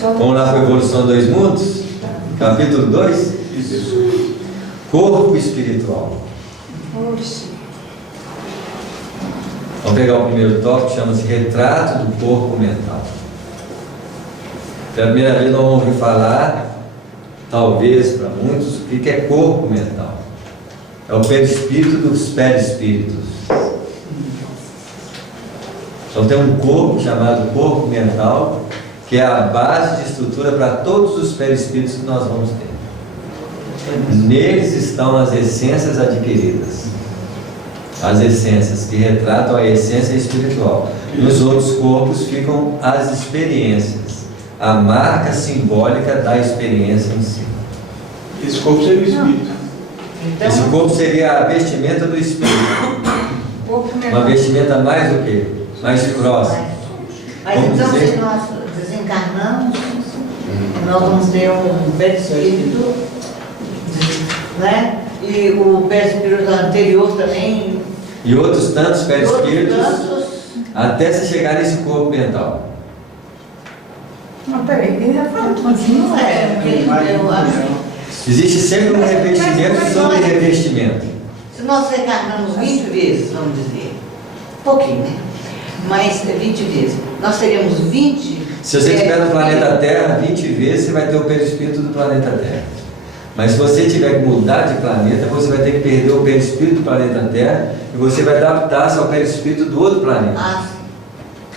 Vamos lá para a Evolução 2 Mundos, capítulo 2. Corpo espiritual. Vamos pegar o primeiro tópico, chama-se Retrato do Corpo Mental. Pela primeira vez nós vamos ouvir falar, talvez para muitos, o que é corpo mental. É o perispírito dos perispíritos. Então tem um corpo chamado corpo mental, que é a base de estrutura para todos os perispíritos que nós vamos ter. Neles estão as essências adquiridas, as essências que retratam a essência espiritual. Nos outros corpos ficam as experiências, a marca simbólica da experiência em si. Esse corpo seria o espírito. Então, Esse corpo seria a vestimenta do espírito. Uma vestimenta mais o quê? Mais próxima. Mas Vamos então, dizer- se nós desencarnamos, nós vamos ter um perispírito, né? E o perispírito anterior também. E outros tantos perispíritos, Outros tantos. até se chegar nesse corpo mental. Não, peraí, ele já falou, mas Não é, porque eu acho. Existe sempre um revestimento sobre revestimento. Se nós reencarnamos 20 vezes, vamos dizer, pouquinho, né? Mas 20 vezes, nós teríamos 20. Se você estiver no planeta Terra 20 vezes, você vai ter o perispírito do planeta Terra. Mas se você tiver que mudar de planeta, você vai ter que perder o perispírito do planeta Terra e você vai adaptar-se ao perispírito do outro planeta, Ah,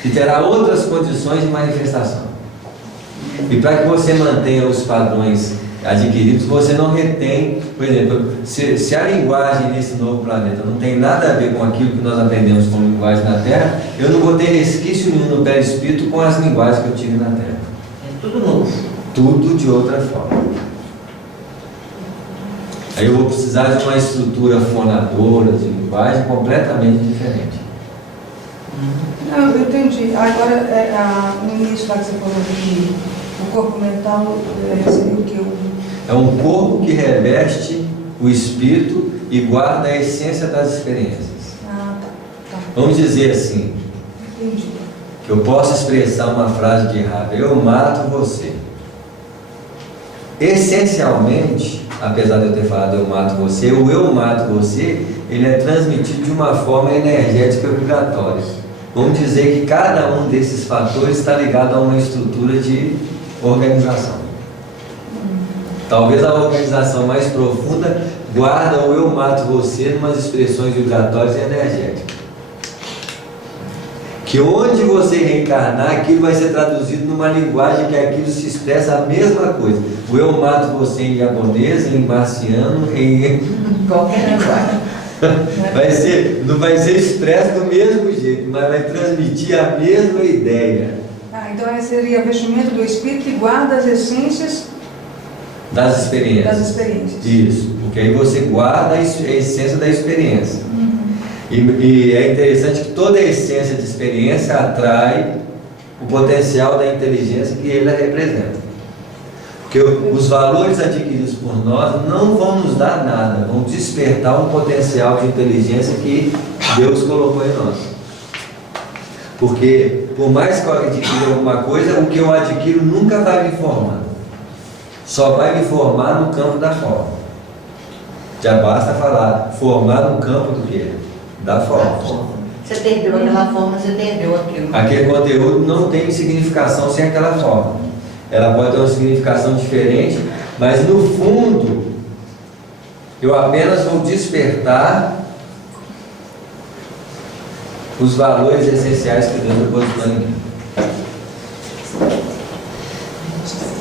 que terá outras condições de manifestação. E para que você mantenha os padrões adquiridos, você não retém, por exemplo, se a linguagem nesse novo planeta não tem nada a ver com aquilo que nós aprendemos como linguagem na Terra, eu não vou ter resquício nenhum no perispírito com as linguagens que eu tive na Terra. é tudo novo. Tudo de outra forma. Aí eu vou precisar de uma estrutura fonadora de linguagem completamente diferente. Não, eu entendi. Agora, no início lá que você falou que o corpo mental seria o que? É um corpo que reveste o espírito e guarda a essência das experiências. Ah, tá. Vamos dizer assim, Entendi. que eu posso expressar uma frase de Haber: eu mato você. Essencialmente, apesar de eu ter falado eu mato você, o eu mato você, ele é transmitido de uma forma energética vibratória. Vamos dizer que cada um desses fatores está ligado a uma estrutura de organização. Talvez a organização mais profunda guarda o eu mato você em umas expressões vibratórias e energéticas. Que onde você reencarnar, aquilo vai ser traduzido numa linguagem que aquilo se expressa a mesma coisa. O eu mato você em japonês, em marciano, em... Qualquer linguagem. não vai ser expresso do mesmo jeito, mas vai transmitir a mesma ideia Ah, então esse seria o vestimento do espírito que guarda as essências das experiências. das experiências. Isso, porque aí você guarda a essência da experiência. E é interessante que toda a essência de experiência atrai o potencial da inteligência que ele representa. Porque os valores adquiridos por nós não vão nos dar nada, vão despertar um potencial de inteligência que Deus colocou em nós. Porque por mais que eu adquira alguma coisa, o que eu adquiro nunca vai me formar. Só vai me formar no campo da forma. Já basta falar, formar no campo do quê? Da forma. Você perdeu aquela forma, você perdeu aquilo. Aquele conteúdo não tem significação sem aquela forma. Ela pode ter uma significação diferente, mas no fundo, eu apenas vou despertar os valores essenciais que Deus depositou em mim.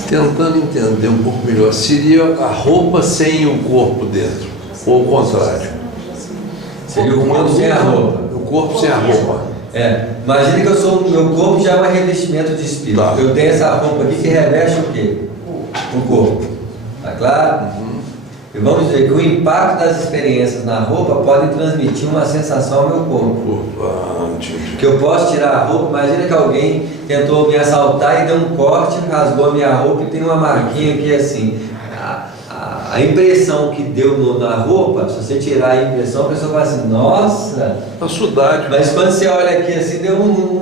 Tentando entender um pouco melhor, seria a roupa sem o corpo dentro, ou o contrário? Seria o corpo sem a roupa. O corpo sem a roupa. Imagina que meu corpo já é um revestimento de espírito. Tá. Eu tenho essa roupa aqui que reveste o quê? O corpo. Tá claro? E vamos dizer que o impacto das experiências na roupa pode transmitir uma sensação ao meu corpo. Entendi. Que eu posso tirar a roupa, imagina que alguém tentou me assaltar e deu um corte, rasgou a minha roupa e tem uma marquinha aqui assim. A impressão que deu na roupa, se você tirar a impressão, a pessoa fala assim, nossa, A sudade. mas quando você olha aqui assim, deu um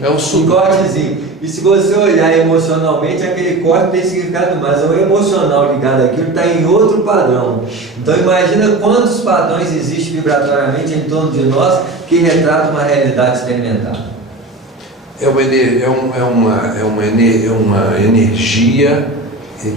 É o cortezinho. E se você olhar emocionalmente, aquele corte tem significado mais. O emocional ligado àquilo está em outro padrão. Então imagina quantos padrões existem vibratoriamente em torno de nós que retratam uma realidade experimentada. É uma energia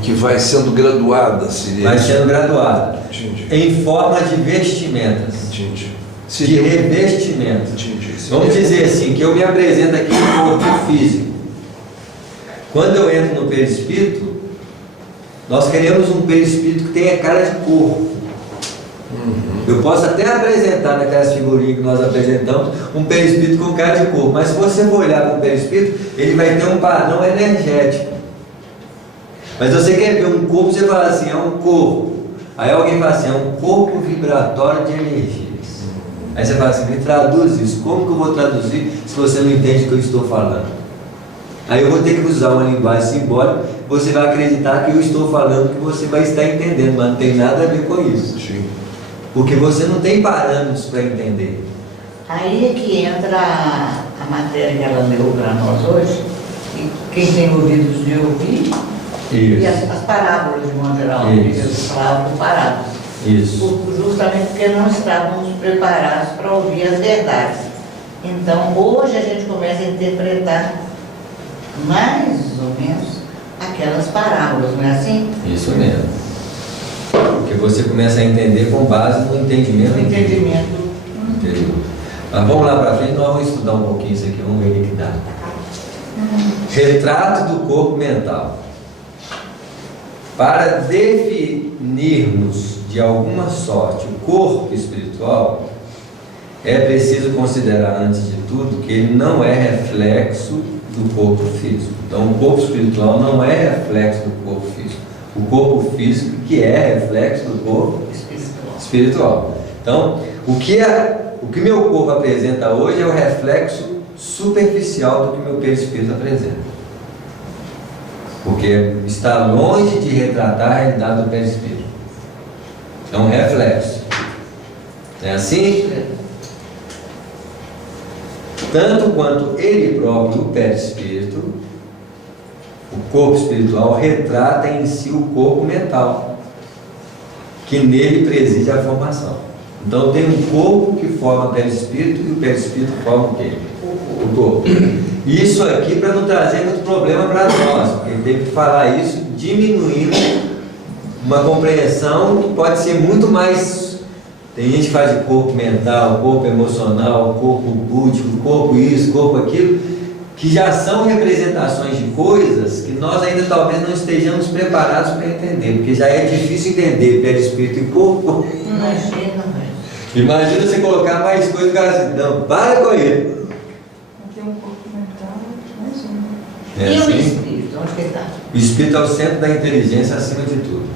que vai sendo graduada, seria Vai isso? sendo graduada Entendi. em forma de vestimentas, Entendi. de revestimentos. Entendi. Vamos dizer assim, que eu me apresento aqui no corpo físico. Quando eu entro no perispírito, nós queremos um perispírito que tenha cara de corpo. Eu posso até apresentar naquelas figurinhas que nós apresentamos um perispírito com cara de corpo, mas se você for olhar para o perispírito, ele vai ter um padrão energético. Mas você quer ver um corpo, você fala assim, é um corpo. Aí alguém fala assim, é um corpo vibratório de energias. Aí você fala assim, me traduz isso. Como que eu vou traduzir se você não entende o que eu estou falando? Aí eu vou ter que usar uma linguagem simbólica, você vai acreditar que eu estou falando que você vai estar entendendo, mas não tem nada a ver com isso. Sim. Porque você não tem parâmetros para entender. Aí é que entra a matéria que ela leu para nós hoje, e quem tem ouvidos de ouvir, e as parábolas de modo geral, que Jesus falava por parábolas. Isso. Justamente porque não estávamos preparados para ouvir as verdades. Então, hoje a gente começa a interpretar mais ou menos aquelas parábolas, não é assim? Isso mesmo. Porque você começa a entender com base no entendimento. No entendimento. Entendeu? Mas vamos lá para frente, nós vamos estudar um pouquinho isso aqui, vamos ver o que dá. Retrato do corpo mental. Para definirmos de alguma sorte o corpo espiritual, é preciso considerar, antes de tudo, que ele não é reflexo do corpo físico. Então, o corpo espiritual não é reflexo do corpo físico. O corpo físico que é reflexo do corpo espiritual. Então, o que meu corpo apresenta hoje é o reflexo superficial do que meu perispírito apresenta. Porque está longe de retratar a realidade do perispírito. É um reflexo. É assim? Tanto quanto ele próprio, o perispírito, o corpo espiritual, retrata em si o corpo mental, que nele preside a formação. Então tem um corpo que forma o perispírito e o perispírito forma o quê? O corpo. Isso aqui para não trazer muito problema para nós, porque tem que falar isso diminuindo uma compreensão que pode ser muito mais. Tem gente que faz de corpo mental, corpo emocional, corpo búdico, corpo isso, corpo aquilo, que já são representações de coisas que nós ainda talvez não estejamos preparados para entender, porque já é difícil entender perispírito e corpo. Imagina você colocar mais coisas, cara assim, não, para com ele. Tem um corpo mental, mais um. É E assim? o espírito, onde que está? O espírito é o centro da inteligência acima de tudo.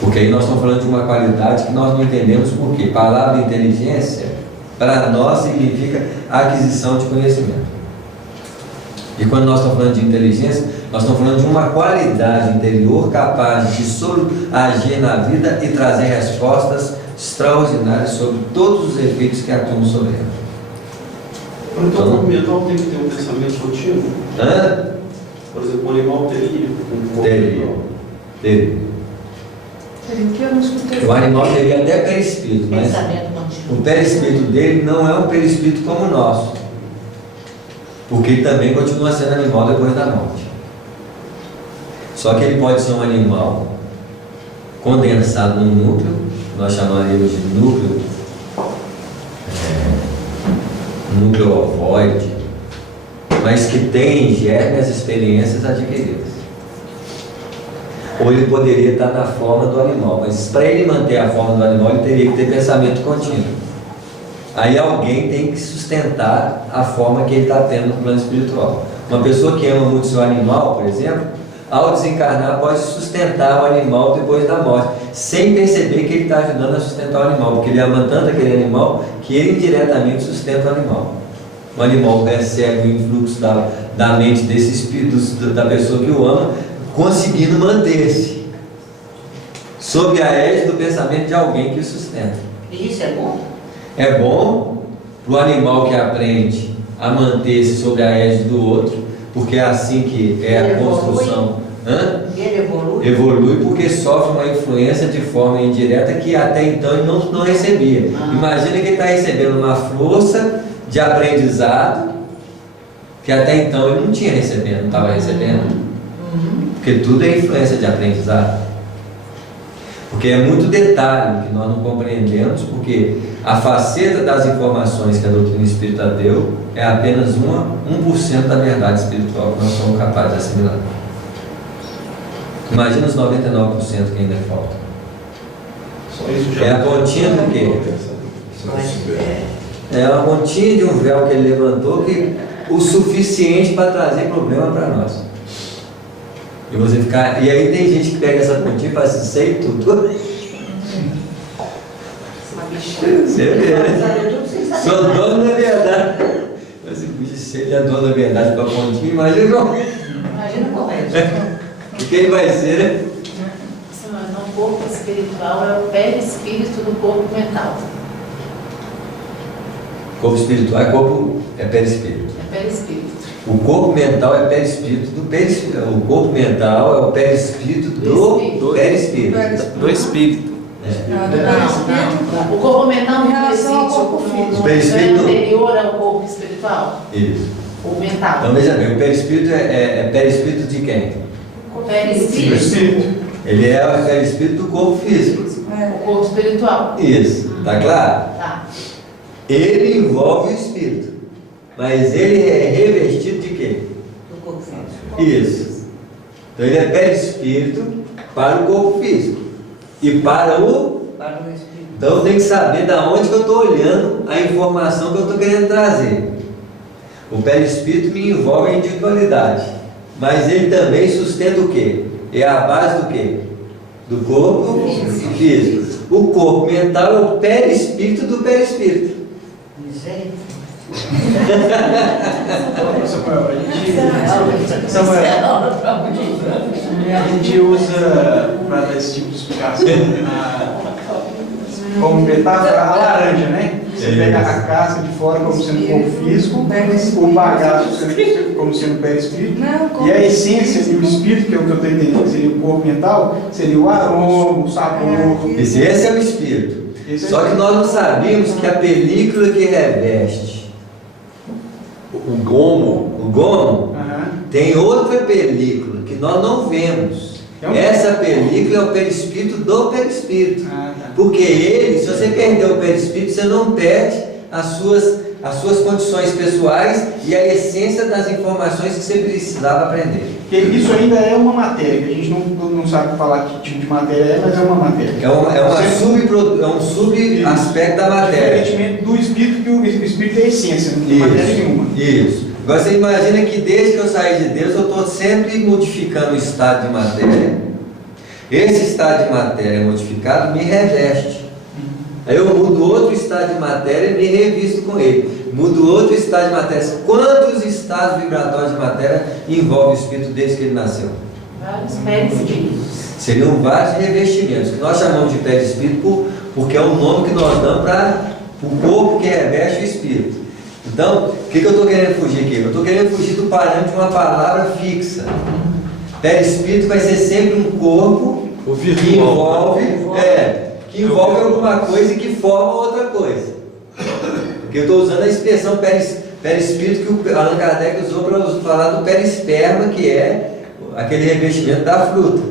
Porque aí nós estamos falando de uma qualidade que nós não entendemos por quê. Palavra inteligência, para nós, significa aquisição de conhecimento. E quando nós estamos falando de inteligência, nós estamos falando de uma qualidade interior capaz de agir na vida e trazer respostas extraordinárias sobre todos os efeitos que atuam sobre ela. Então o corpo mental tem que ter um pensamento contínuo? Hã? Por exemplo, o animal teria um corpo Teria. mental? Teria. Que eu não escutei. O animal teria até perispírito, mas Pensamento contínuo. o perispírito dele não é um perispírito como o nosso, porque ele também continua sendo animal depois da morte. Só que ele pode ser um animal condensado num núcleo, nós chamaríamos de núcleo ovoide, mas que tem em germe as experiências adquiridas. Ou ele poderia estar na forma do animal, mas para ele manter a forma do animal, ele teria que ter pensamento contínuo. Aí alguém tem que sustentar a forma que ele está tendo no plano espiritual. Uma pessoa que ama muito seu animal, por exemplo, ao desencarnar pode sustentar o animal depois da morte, sem perceber que ele está ajudando a sustentar o animal, porque ele ama tanto aquele animal que ele indiretamente sustenta o animal. O animal recebe o influxo da mente desse espírito, da pessoa que o ama, conseguindo manter-se sob a égide do pensamento de alguém que o sustenta. E isso é bom? É bom para o animal que aprende a manter-se sobre a égide do outro, porque é assim que é a construção. Ele evolui? Evolui porque sofre uma influência de forma indireta que até então ele não recebia. Imagina que ele está recebendo uma força de aprendizado que até então ele não tinha recebendo, não estava recebendo. Porque tudo é influência de aprendizado. Porque é muito detalhe que nós não compreendemos, porque a faceta das informações que a doutrina espírita deu é apenas 1% da verdade espiritual que nós somos capazes de assimilar. Imagina os 99% que ainda faltam. Só isso já É a pontinha do quê? É a pontinha de um véu que ele levantou, que o suficiente para trazer problema para nós. E aí tem gente que pega essa pontinha e fala assim, sei tudo. Você vê, né? Sou dono da verdade. Mas se ele é dono da verdade com a pontinha, imagina como Imagina como é. o que ele vai ser, né? O corpo espiritual é o perispírito do corpo mental. Corpo espiritual é perispírito. É perispírito. O corpo mental é perispírito do perispírito. O corpo mental é o perispírito do perispírito. do espírito. O corpo mental Em não relação ao corpo existe físico. no Perispírito. anterior ao corpo espiritual. Isso. O mental. Então veja bem, o perispírito é perispírito de quem? O Do perispírito. espírito. Ele é o perispírito do corpo físico. O corpo espiritual. Isso, tá claro? Tá. Ele envolve o espírito, mas ele é revestido de quê? Do corpo físico. Isso. Então ele é perispírito para o corpo físico e para o... Para o espírito. Então eu tenho que saber de onde que eu estou olhando a informação que eu estou querendo trazer. O perispírito me envolve a individualidade, mas ele também sustenta o quê? É a base do quê? Do corpo físico. O corpo mental é o perispírito do perispírito. Gente. A gente usa, para dar esse tipo de explicação, como metáfora, a laranja, né? Você pega a casca de fora como sendo o corpo físico, o bagaço como sendo o perispírito, e a essência e o espírito, que é o que eu estou entendendo, que seria o corpo mental, seria o aroma, o sabor. Esse é o espírito. Só que nós não sabíamos que a película que reveste O gomo tem outra película que nós não vemos. Essa película é o perispírito do perispírito. Porque ele, se você perder o perispírito, você não perde as suas condições pessoais e a essência das informações que você precisava aprender. Porque isso ainda é uma matéria, que a gente não sabe falar que tipo de matéria é, mas é uma matéria. É um sub-aspecto da matéria. Diferentemente do espírito, que o espírito é a essência, não tem matéria nenhuma. Isso. Agora você imagina que desde que eu saí de Deus, eu estou sempre modificando o estado de matéria. Esse estado de matéria modificado me reveste. Aí eu mudo outro estado de matéria e me revisto com ele. Mudo outro estado de matéria. Quantos estados vibratórios de matéria envolve o espírito desde que ele nasceu? Vários perispíritos. Seriam vários revestimentos, que nós chamamos de perispírito porque é o nome que nós damos para o corpo que reveste o espírito. Então, o que eu estou querendo fugir aqui? Eu estou querendo fugir do parâmetro de uma palavra fixa. Perispírito vai ser sempre um corpo que envolve alguma coisa e que forma outra coisa. Porque eu estou usando a expressão perispírito que o Allan Kardec usou para falar do perisperma, que é aquele revestimento da fruta.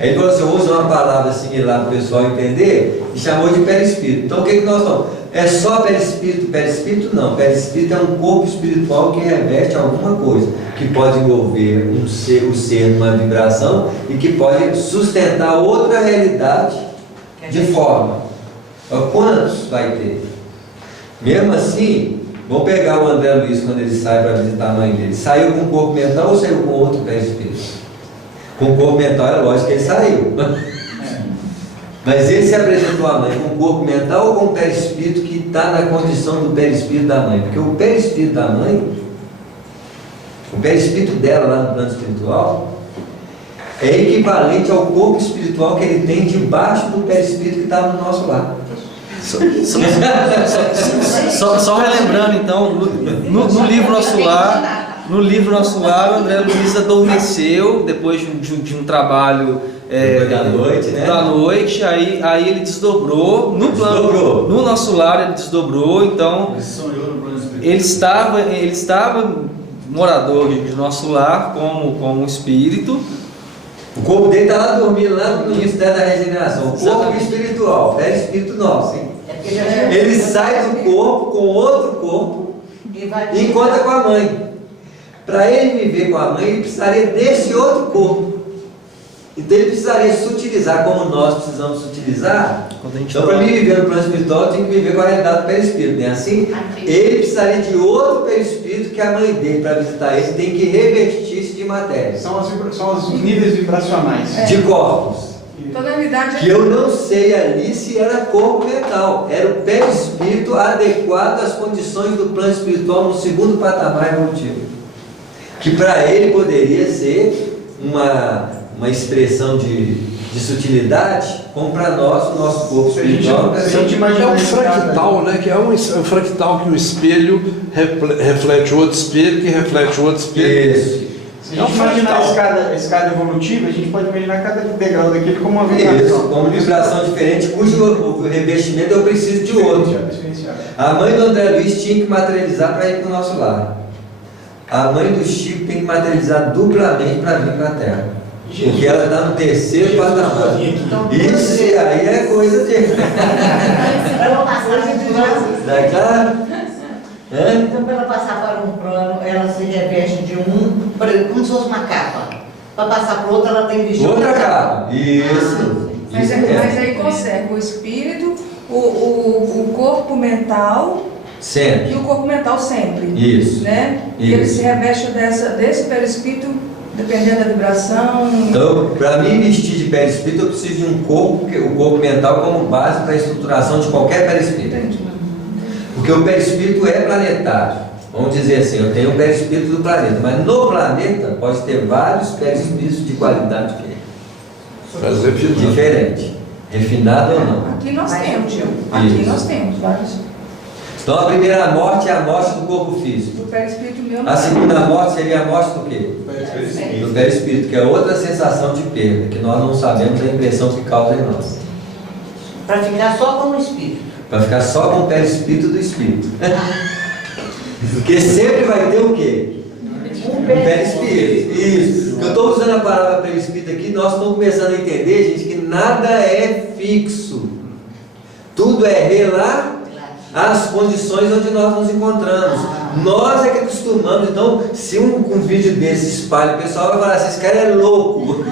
Aí ele falou assim, eu vou usar uma palavra similar para o pessoal entender, e chamou de perispírito. Então o que nós falamos? É só perispírito? Perispírito não. Perispírito é um corpo espiritual que reveste alguma coisa, que pode envolver o ser numa vibração e que pode sustentar outra realidade de forma. Quantos vai ter? Mesmo assim, vamos pegar o André Luiz quando ele sai para visitar a mãe dele. Saiu com o corpo mental ou saiu com outro perispírito? Com o corpo mental é lógico que ele saiu. Mas ele se apresentou à mãe com o corpo mental ou com o perispírito que está na condição do perispírito da mãe? Porque o perispírito da mãe, o perispírito dela lá no plano espiritual, é equivalente ao corpo espiritual que ele tem debaixo do perispírito que está no nosso lar. Só relembrando então, no livro Nosso Lar, o André Luiz adormeceu depois de um trabalho da noite, aí ele desdobrou no plano, no Nosso Lar ele desdobrou, então ele estava morador de Nosso Lar como espírito. O corpo dele está lá dormindo, lá no início da regeneração. O corpo espiritual, perispírito nosso, hein? Ele sai do corpo com outro corpo e encontra com a mãe. Para ele viver com a mãe, ele precisaria desse outro corpo. Então ele precisaria se utilizar como nós precisamos se utilizar. Então, para mim viver no plano espiritual, eu tenho que viver com a realidade do perispírito, não é assim? Ele precisaria de outro perispírito que a mãe dele, para visitar ele, tem que revestir-se de matéria. São os níveis vibracionais. De corpos. Que eu não sei ali se era corpo mental, era o perispírito adequado às condições do plano espiritual no segundo patamar evolutivo. Que para ele poderia ser uma expressão de sutilidade, como para nós, o nosso corpo espiritual. É um fractal, né? Que é um fractal que o espelho reflete o outro espelho, que reflete o outro espelho. Isso. Se a gente imaginar a escada evolutiva, a gente pode imaginar cada degrau daquele como uma vibração. Isso, como uma vibração diferente, cujo revestimento eu preciso de outro. A mãe do André Luiz tinha que materializar para ir para o nosso lar. A mãe do Chico tem que materializar duplamente para vir para a Terra. Porque ela está no terceiro patamar. Isso aí é coisa de. Tá claro? Então, para ela passar para um plano, ela se reveste de como se fosse uma capa. Para passar para outra, ela tem que vestir outra capa. Isso. Mas aí conserva o espírito, o corpo mental. Sempre. E o corpo mental sempre. Isso. Né? Isso. E ele se reveste desse perispírito, dependendo da vibração. Então, para mim vestir de perispírito, eu preciso de um corpo, o corpo mental como base para a estruturação de qualquer perispírito. Entendi. Porque o perispírito é planetário. Vamos dizer assim, eu tenho o perispírito do planeta, mas no planeta pode ter vários perispíritos de qualidade diferente. Refinado ou não. Aqui nós temos, Gil. Aqui nós temos vários. Então a primeira morte é a morte do corpo físico. Do perispírito meu. A segunda morte seria a morte do quê? Do perispírito, que é outra sensação de perda, que nós não sabemos a impressão que causa em nós. Para ficar só como espírito. Para ficar só com o perispírito do espírito. Porque sempre vai ter o quê? Um perispírito. Isso. Eu estou usando a palavra perispírito aqui, nós estamos começando a entender, gente, que nada é fixo. Tudo é relação às condições onde nós nos encontramos. Nós é que acostumamos. Então, se um vídeo desse espalha, o pessoal vai falar assim, esse cara é louco.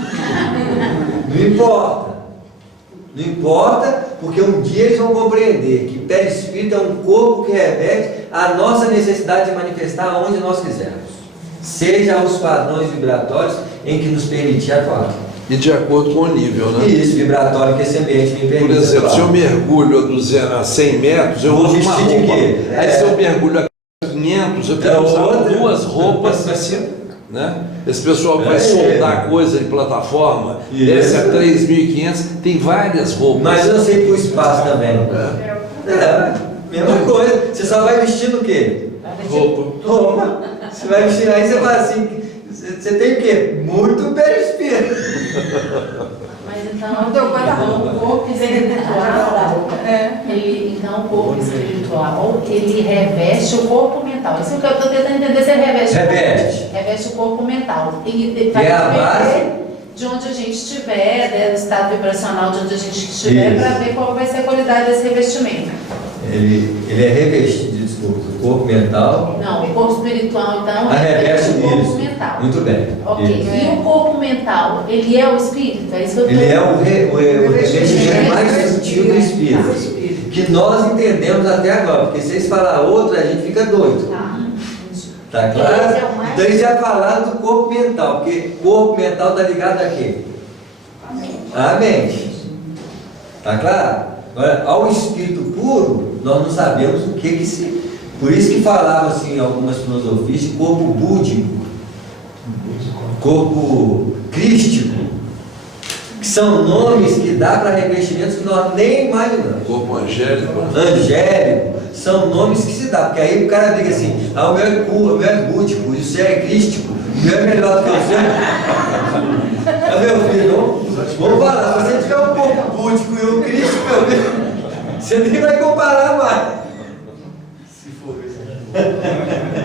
Não importa. Não importa, porque um dia eles vão compreender que perispírito é um corpo que reveste a nossa necessidade de manifestar onde nós quisermos. Seja os padrões vibratórios em que nos permitir atuar. E de acordo com o nível, né? Isso, vibratório que esse ambiente me permite. Por exemplo, se eu mergulho a 100 metros, eu uso uma roupa. Aí se eu mergulho a 500, eu tenho que usar duas roupas assim, né? Esse pessoal vai soldar coisa de plataforma, desce a 3.500, tem várias roupas. Mas eu sei pro espaço também. Mesma coisa. Você só vai vestindo o quê? Roupa. Você vai vestir aí, você fala assim, você tem o quê? Muito perispírito. Mas então, o corpo espiritual, então o corpo espiritual, ele reveste o corpo mental. Isso que eu estou tentando entender, se ele reveste o corpo mental. E vai depender de onde a gente estiver, do estado vibracional de onde a gente estiver, para ver qual vai ser a qualidade desse revestimento. Ele é revestido, desculpa, o corpo mental. Não, o corpo espiritual, então, reveste o corpo isso. mental. Muito bem. Ok. Isso. E o corpo mental, ele é o espírito? É isso que eu Ele é o revestimento mais sutil do espírito. Que nós entendemos até agora. Porque se vocês falar outro, a gente fica doido. Tá claro? Então eles já falaram do corpo mental. Porque corpo mental está ligado a quê? A mente. Tá claro? Agora, ao espírito puro, nós não sabemos o que se... Por isso que falavam assim, algumas filosofias de corpo búdico, corpo crístico, que São nomes que dá para revestimentos que nós nem imaginamos. Corpo angélico. Angélico, são nomes que se dá, porque aí o cara diga assim, o meu é cool, o meu é búdico, o seu é crístico, o meu é melhor do que o seu. Meu filho, vamos falar, se você tiver um pouco búdico e um crístico, meu filho, você nem vai comparar mais. Se for isso.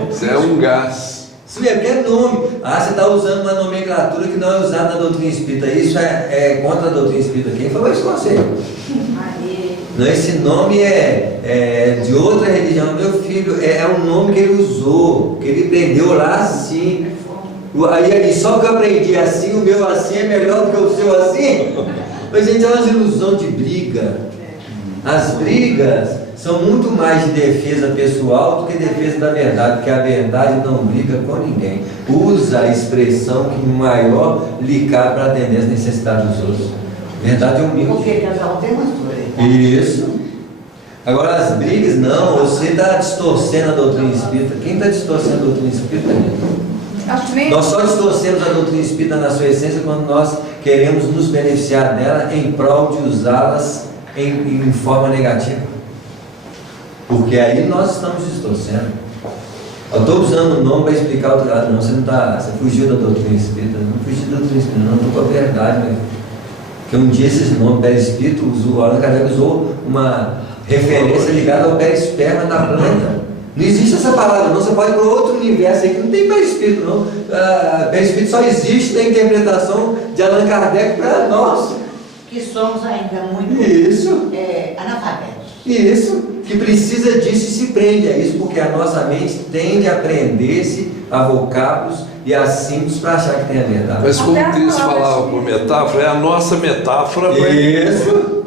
Isso é um gás. Isso mesmo, que é nome. Você está usando uma nomenclatura que não é usada na doutrina espírita. Isso é contra a doutrina espírita. Quem falou isso com você? Não, esse nome é de outra religião. Meu filho, é um nome que ele usou, que ele aprendeu lá assim. Aí só que eu aprendi assim, o meu assim é melhor do que o seu assim. Mas, gente, é uma ilusão de briga. As brigas são muito mais de defesa pessoal do que defesa da verdade, porque a verdade não briga com ninguém. Usa a expressão que maior lhe cabe para atender as necessidades dos outros. Verdade é humilde. Porque cada um tem uma história. Isso. Agora as brigas, não, você está distorcendo a doutrina espírita. Quem está distorcendo a doutrina espírita? Nós só distorcemos a doutrina espírita na sua essência quando nós queremos nos beneficiar dela em prol de usá-las em forma negativa. Porque aí nós estamos distorcendo. Eu estou usando o nome para explicar outro lado. Não, você não está. Você fugiu da doutrina espírita. Não fugi da doutrina espírita, não, estou com a verdade mesmo. Porque um dia esse nome perispírito, o Allan Kardec usou uma referência ligada ao perisperma da planta. Não existe essa palavra, não. Você pode ir para outro universo aí que não tem perispírito, não. Perispírito só existe na interpretação de Allan Kardec para nós. Que somos ainda muito analfabetos. Isso, que precisa disso e se prende a isso, porque a nossa mente tende a prender-se a vocábulos e a símbolos para achar que tem a verdade. Mas como o Cristo falava por metáfora, é a nossa metáfora.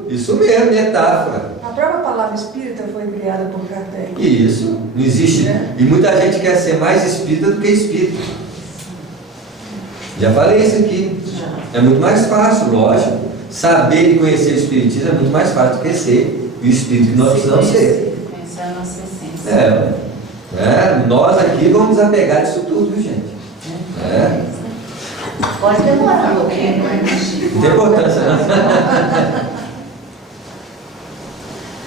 Isso mesmo, metáfora. A própria palavra espírita foi criada por Kardec. Isso, não existe. E muita gente quer ser mais espírita do que espírita. Já falei isso aqui. É muito mais fácil, lógico. Saber e conhecer o espiritismo é muito mais fácil do que ser o espírito que nós precisamos ser. Conhecer a nossa essência. Nós aqui vamos desapegar disso tudo, viu, gente? Pode demorar um pouquinho, mas não tem importância, não.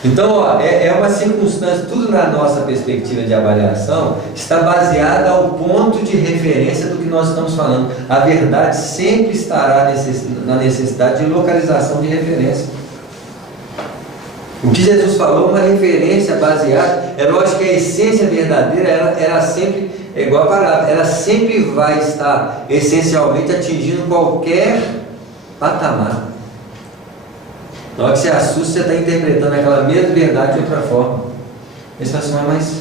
Então, é uma circunstância, tudo na nossa perspectiva de avaliação está baseada ao ponto de referência do que nós estamos falando. A verdade sempre estará na necessidade de localização de referência. O que Jesus falou, uma referência baseada, é lógico que a essência verdadeira, ela sempre, é igual a palavra, ela sempre vai estar essencialmente atingindo qualquer patamar. Na hora que você assusta, você está interpretando aquela mesma verdade de outra forma. Esse não é mais.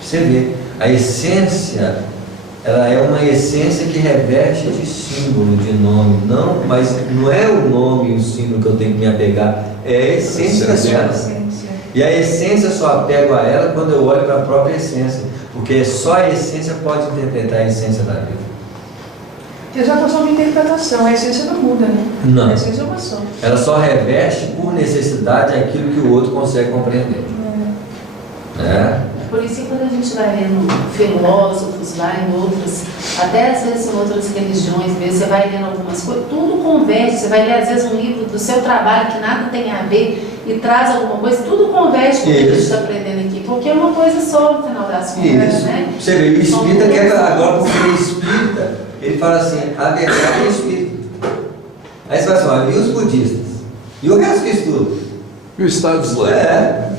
Você vê, a essência, ela é uma essência que reveste de símbolo, de nome. Não, mas não é o nome e o símbolo que eu tenho que me apegar, é a essência dela. E a essência só apego a ela quando eu olho para a própria essência, porque só a essência pode interpretar a essência da vida. É uma questão de interpretação, a essência não muda, né? Não. A essência é uma só. Ela só reveste por necessidade aquilo que o outro consegue compreender. Por isso que quando a gente vai lendo filósofos, vai em outros, até às vezes em outras religiões mesmo, você vai lendo algumas coisas, tudo converge, você vai ler às vezes um livro do seu trabalho que nada tem a ver e traz alguma coisa, tudo converge com o que a gente está aprendendo aqui, porque é uma coisa só no final das contas, né? Você vê, o espírita quer agora, porque ele é espírita, ele fala assim, a verdade é espírita. Aí você fala assim, e os budistas? E o resto que estuda? E o Estado Islâmico?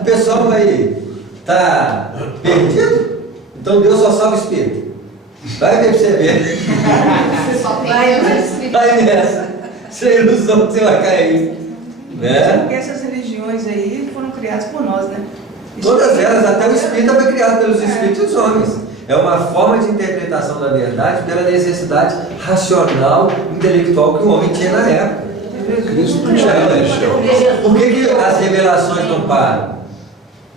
O pessoal vai estar perdido? Então Deus só salva o espírito. Vai ver pra você ver. Vai nessa. Sem ilusão que você vai cair. Porque essas religiões aí foram criadas por nós, né? Todas elas, até o espírito foi criado pelos espíritos dos homens. É uma forma de interpretação da verdade pela necessidade racional, intelectual que o homem tinha na época. Cristo não tinha religião. Por que as revelações não param?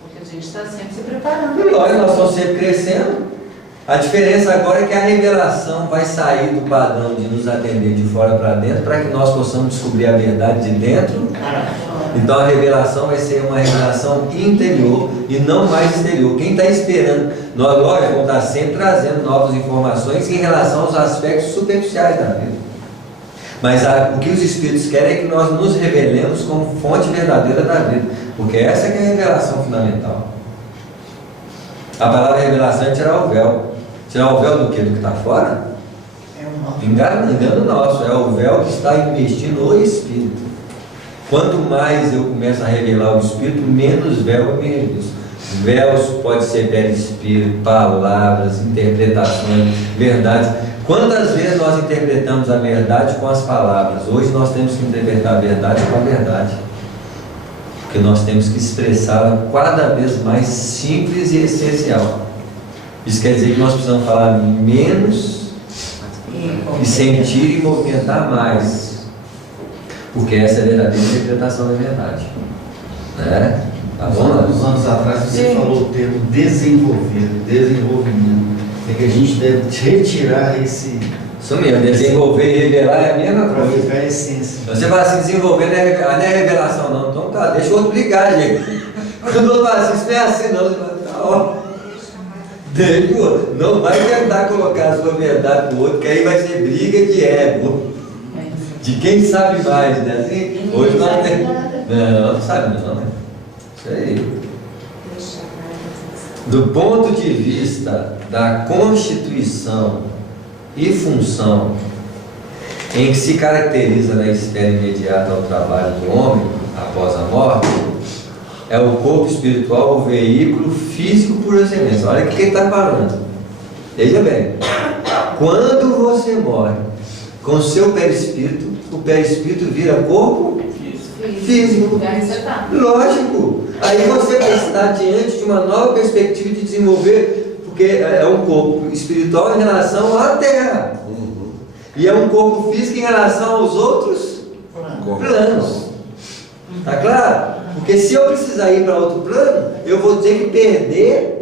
Porque a gente está sempre se preparando. Nós estamos sempre crescendo. A diferença agora é que a revelação vai sair do padrão de nos atender de fora para dentro, para que nós possamos descobrir a verdade de dentro. Então a revelação vai ser uma revelação interior e não mais exterior. Quem está esperando, nós lógico, vamos estar sempre trazendo novas informações em relação aos aspectos superficiais da vida. Mas o que os Espíritos querem é que nós nos revelemos como fonte verdadeira da vida, porque essa que é a revelação fundamental. A palavra revelação é tirar o véu. Tirar o véu do quê? Do que está fora? Engano nosso, é o véu que está investindo no Espírito. Quanto mais eu começo a revelar o Espírito, menos véu eu me revisto. Véus pode ser perispírito, palavras, interpretações, verdades. Quantas vezes nós interpretamos a verdade com as palavras? Hoje nós temos que interpretar a verdade com a verdade, porque nós temos que expressá-la cada vez mais simples e essencial. Isso quer dizer que nós precisamos falar menos e sentir e movimentar mais, porque essa é a verdadeira interpretação da verdade, né? Tá bom? Uns anos atrás você falou o termo desenvolvimento. É que a gente deve retirar esse... Isso mesmo, desenvolver e revelar é a mesma para coisa. ficar a essência. Você fala assim, desenvolver não é revelação não, então tá, deixa o outro brigar, gente. Quando o outro fala assim, isso não é assim não, você fala, tá, ó. Não vai tentar colocar a sua verdade pro outro, que aí vai ser briga de ego. De quem sabe mais, né? Assim, hoje nós temos... Não sabe não, né? Isso aí. Do ponto de vista da constituição e função em que se caracteriza na esfera imediata ao trabalho do homem após a morte, é o corpo espiritual o veículo físico por excelência. Olha o que ele está falando. Veja bem, quando você morre com o seu perispírito, o perispírito vira corpo físico. Lógico. Aí você está diante de uma nova perspectiva de desenvolver, porque é um corpo espiritual em relação à Terra. E é um corpo físico em relação aos outros planos. Tá claro? Porque se eu precisar ir para outro plano, eu vou ter que perder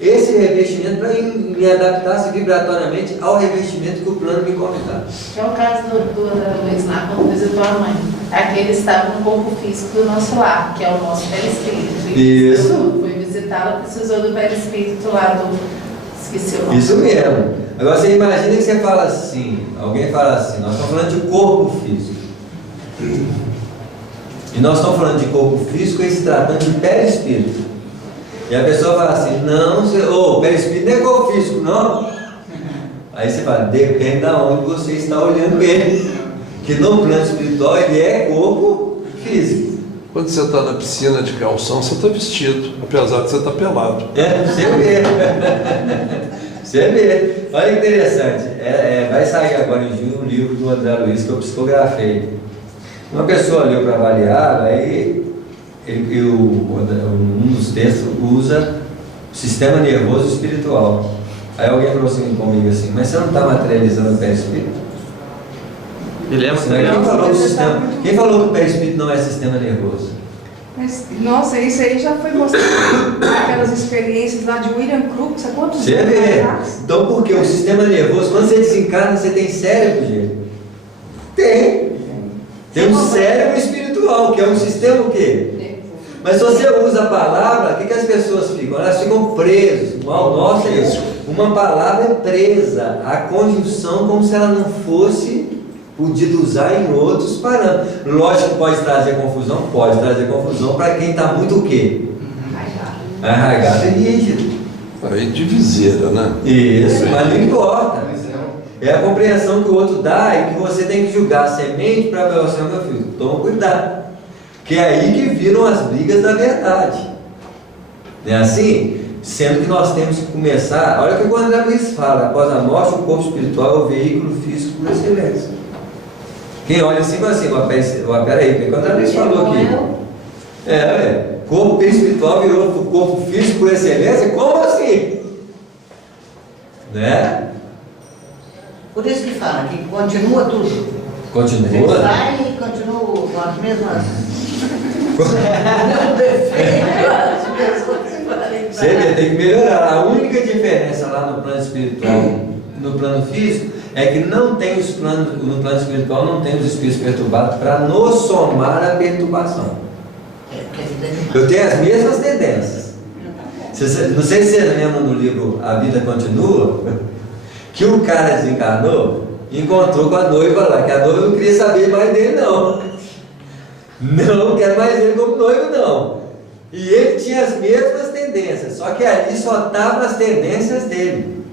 esse revestimento para me adaptar vibratoriamente ao revestimento que o plano me convidar. Que é o caso do Luiz lá, quando visitou a mãe. Aquele estava no corpo físico do nosso lar, que é o nosso perispírito. Isso. Foi visitá-la, precisou do perispírito lá do... Esqueci o nome. Isso mesmo. Agora você imagina que você fala assim, alguém fala assim, nós estamos falando de corpo físico. E nós estamos falando de corpo físico e se tratando de perispírito. E a pessoa fala assim, não, o perispírito não é corpo físico, não. Aí você fala, depende de onde você está olhando ele. Que no plano espiritual ele é corpo físico. Quando você está na piscina de calção, você está vestido, apesar de você estar pelado. Você vê. Você vê. Olha que interessante. Vai sair agora em junho um livro do André Luiz que eu psicografei. Uma pessoa leu para avaliar, aí um dos textos usa o sistema nervoso espiritual. Aí alguém falou assim comigo assim, mas você não está materializando o perispírito? Quem falou que o perispírito não é sistema nervoso? Mas, nossa, isso aí já foi mostrado aquelas experiências lá de William Crookes, há quantos Você anos vê. atrás? Então, porque o sistema nervoso, quando você desencarna, você tem cérebro, gente? Tem um cérebro espiritual, que é um sistema o quê? Mas se você usa a palavra, o que as pessoas ficam? Elas ficam presas. Nossa, isso. Uma palavra é presa à conjunção como se ela não fosse podido usar em outros parâmetros. Lógico que pode trazer confusão para quem está muito o quê? Arraigado e rígido. Aí de viseira, né? Isso, mas não importa. É a compreensão que o outro dá e que você tem que julgar a semente para você, meu filho, toma cuidado. Que é aí que viram as brigas da verdade. Não é assim? Sendo que nós temos que começar, olha o que o André Luiz fala, após a morte o corpo espiritual é o veículo físico por excelência. Quem olha assim fala assim, peraí, o que o André Luiz falou aqui? Corpo espiritual virou o corpo físico por excelência? Como assim? Né? Por isso que fala que continua tudo. Continua? Ele sai e continua com as mesmas... Você vê, tem que melhorar. A única diferença lá no plano espiritual e no plano físico é que não tem os planos, no plano espiritual não tem os espíritos perturbados para nos somar a perturbação. Eu tenho as mesmas tendências. Não sei se vocês lembram no livro A Vida Continua, que o cara desencarnou encontrou com a noiva lá, que a noiva não queria saber mais dele, não. Não quero mais ele como noivo, não. E ele tinha as mesmas tendências, só que ali só estavam as tendências dele.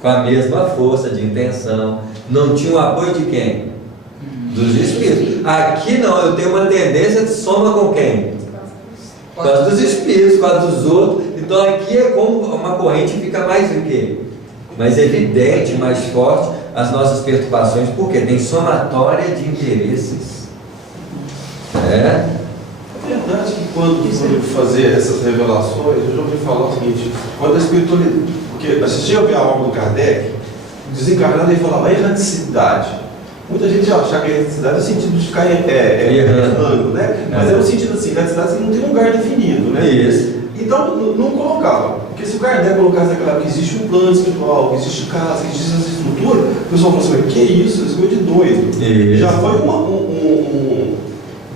Com a mesma força de intenção. Não tinha o apoio de quem? Dos espíritos. Aqui não, eu tenho uma tendência de soma com quem? Com as dos espíritos, com as dos outros. Então aqui é como uma corrente que fica mais o quê? Mais evidente, mais forte as nossas perturbações, porque tem somatória de interesses. É verdade que quando fazer essas revelações, eu já ouvi falar o seguinte, quando a espiritualidade, porque assisti a ver a obra do Kardec, desencarnado, ele falava erraticidade. Muita gente já acha que a erraticidade é o sentido de ficar errando, né? Mas é o sentido assim, erraticidade você não tem lugar definido, né? Isso. Então não colocava, porque se o Kardec colocasse naquela época que existe um plano espiritual, que existe casa, que existe essa estrutura, o pessoal falou assim, que isso? Isso é coisa de doido. Isso. Já foi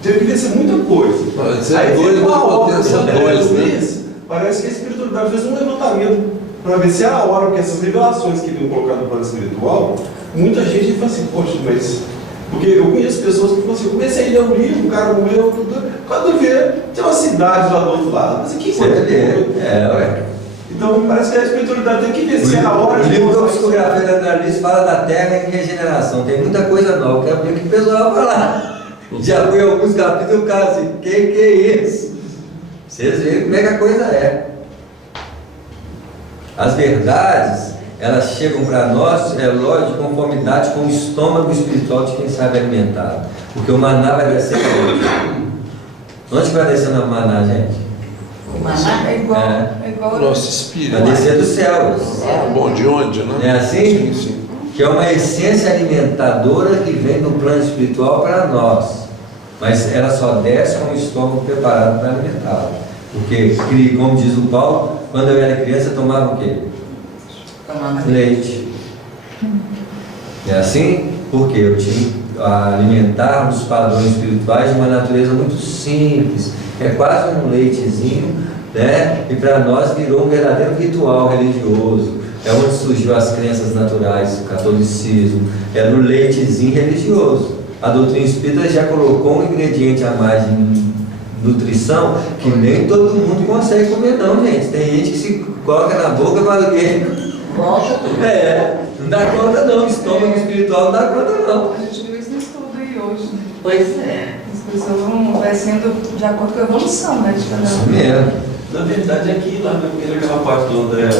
teve que descer muita coisa. Aí teve uma obra do André né? Luiz, parece que a espiritualidade fez um levantamento para ver se era a hora, porque essas revelações que iam colocar no plano espiritual, muita gente fala assim, poxa, mas... Porque eu conheço pessoas que falam assim, eu comecei a ler um livro, o cara morreu, tudo, quando vê, tem uma cidade lá do outro lado, mas que coisa. Ué. Então parece que a espiritualidade tem que ver se é a hora de... O livro da mostrar psicografia da André Luiz fala da Terra em regeneração, tem muita coisa nova, quero ver o que o pessoal vai falar. Já fui em alguns capítulos, o cara assim, que é isso? Vocês veem como é que a coisa é. As verdades, elas chegam para nós, é lógico, de conformidade com o estômago espiritual de quem sabe alimentar. Porque o maná vai descer para onde? Onde vai descer o maná, gente? O maná É igual Nosso espírito. Vai descer dos céus. Bom, de onde, né? É assim? Sim, sim. Que é uma essência alimentadora que vem do plano espiritual para nós. Mas ela só desce com o estômago preparado para alimentá-la. Porque, como diz o Paulo, quando eu era criança eu tomava o quê? Leite. É assim? Porque eu tinha a alimentar os padrões espirituais de uma natureza muito simples. É quase um leitezinho, né? E para nós virou um verdadeiro ritual religioso. É onde surgiu as crenças naturais, o catolicismo. Era o leitezinho religioso. A doutrina espírita já colocou um ingrediente a mais de nutrição que nem todo mundo consegue comer, não, gente. Tem gente que se coloca na boca e fala o quê? Volta tudo. Não dá conta, não. O estômago espiritual não dá conta, não. A gente viu isso no estudo aí hoje. Pois é. As pessoas vai sendo de acordo com a evolução, né? De cada Isso um. mesmo. Na verdade, aqui, lá naquela parte do André,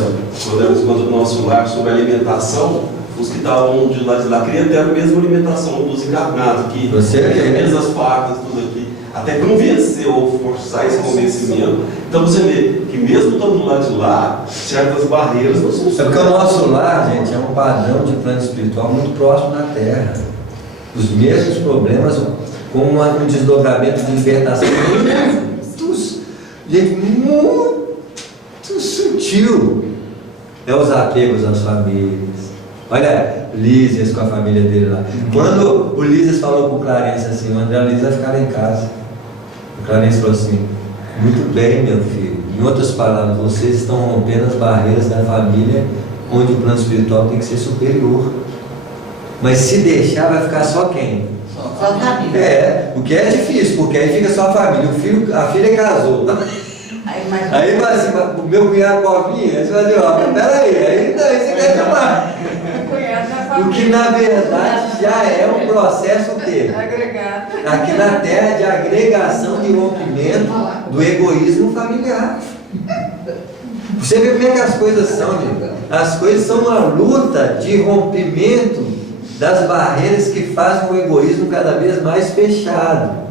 quando o nosso lar sobre alimentação, os que estavam de lá queriam ter a mesma alimentação dos encarnados, que Você as vê. mesmas facas, tudo aqui, até convencer ou forçar esse convencimento. Então você vê que mesmo estando do lado de lá, certas barreiras não são. É porque o nosso lar, gente, é um padrão de plano espiritual muito próximo da Terra. Os mesmos problemas com um desdobramento de libertação muito sutil. É os apegos às famílias. Olha, Lísias com a família dele lá. Quando o Lísias falou com o Clarence assim, o André Luiz vai ficar lá em casa. O Clarence falou assim, muito bem, meu filho. Em outras palavras, vocês estão rompendo as barreiras da família, onde o plano espiritual tem que ser superior. Mas se deixar, vai ficar só quem? Só a família. O que é difícil, porque aí fica só a família. A filha casou. Aí vai assim, o meu cunhado Povinha, você vai dizer, ó, peraí, aí você quer chamar. O que na verdade já é um processo o quê? Agregado. Aqui na Terra de agregação, de rompimento do egoísmo familiar. Você vê como é que as coisas são, gente. As coisas são uma luta de rompimento das barreiras que fazem o egoísmo cada vez mais fechado.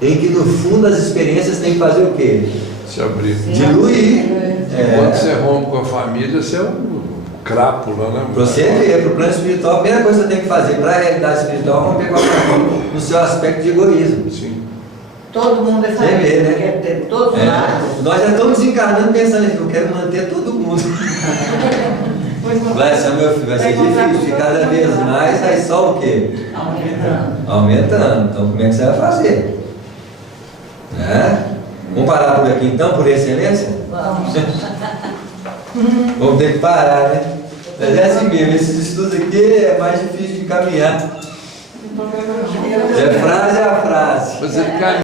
Em que no fundo as experiências têm que fazer o quê? Se abrir. Diluir. Quando você rompe com a família, você é um crápula, né? Para você ver, para o plano espiritual, a primeira coisa que você tem que fazer para a realidade espiritual é romper com a família, no seu aspecto de egoísmo. Sim. Todo mundo é família, vê, né? quer ter todos os lados. Nós já estamos encarnando pensando que eu quero manter todo mundo. Vai ser, meu filho, vai ser difícil, e cada vez mais vai só o quê? Aumentando. Então como é que você vai fazer? Vamos parar por aqui então, por excelência? Vamos. Vamos ter que parar, né? Mas é assim mesmo, esses estudos aqui é mais difícil de caminhar. É frase a frase. Mas ele cai